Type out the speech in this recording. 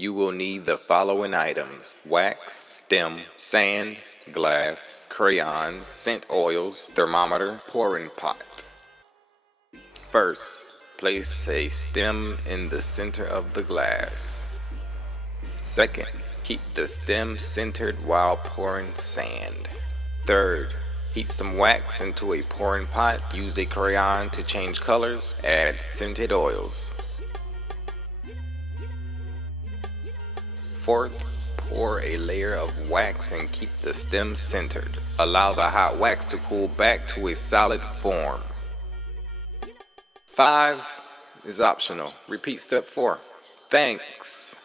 You will need the following items: wax, stem, sand, glass, crayon, scent oils, thermometer, pouring pot. First, place a stem in the center of the glass. Second, keep the stem centered while pouring sand. Third, heat some wax into a pouring pot. Use a crayon to change colors. Add scented oils. Fourth, pour a layer of wax and keep the stem centered. Allow the hot wax to cool back to a solid form. 5 is optional. Repeat step 4. Thanks.